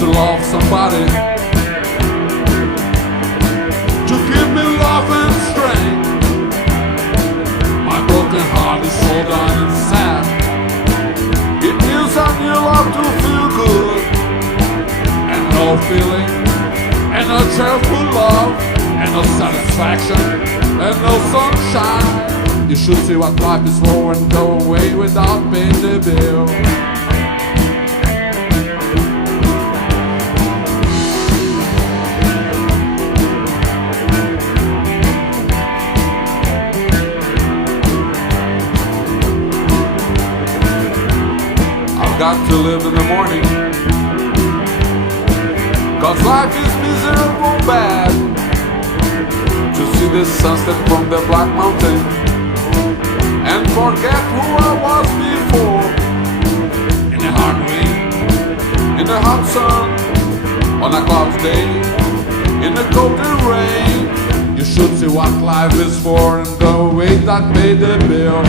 to love somebody to give me love and strength. My broken heart is so down and sad. It needs a new love to feel good, and no feeling, and no cheerful love, and no satisfaction, and no sunshine. You should see what life is for and go away without paying the bill. I've got to live in the morning, 'cause life is miserable bad. To see the sunset from the Black Mountain and forget who I was before. In the hard wind, in the hot sun, on a cloudy day, in the cold and rain. You should see what life is for and go away that pay the bill.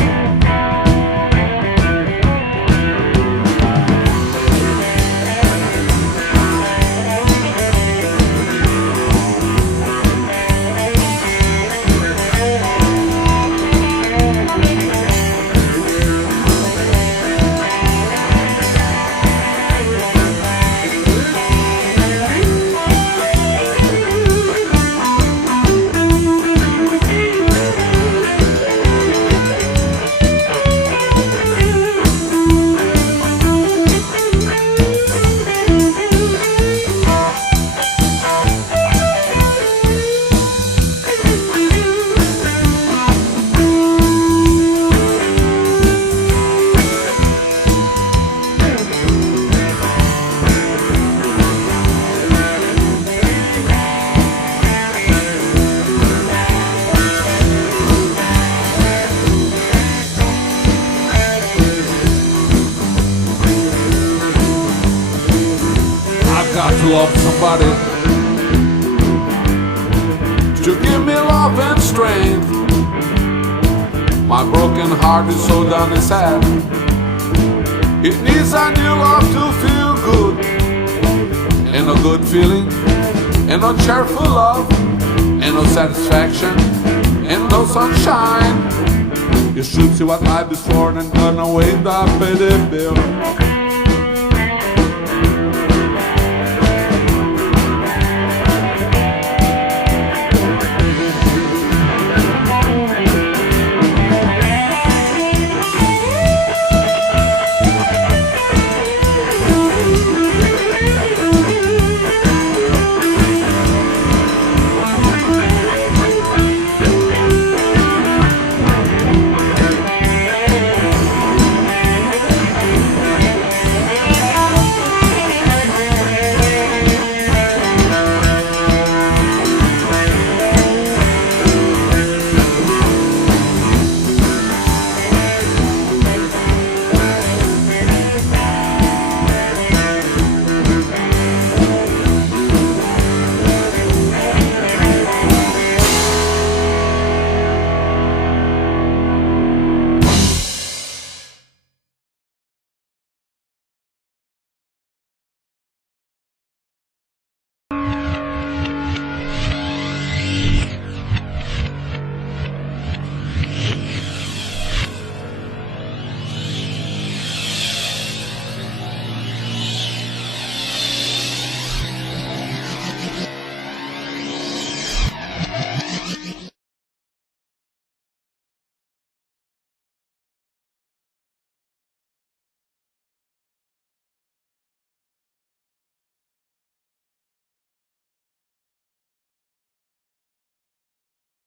Got to love somebody to give me love and strength. My broken heart is so down and sad. It needs a new love to feel good, and a good feeling, and no cheerful love, and no satisfaction, and no sunshine. You should see what life is for and turn away that pay the bill.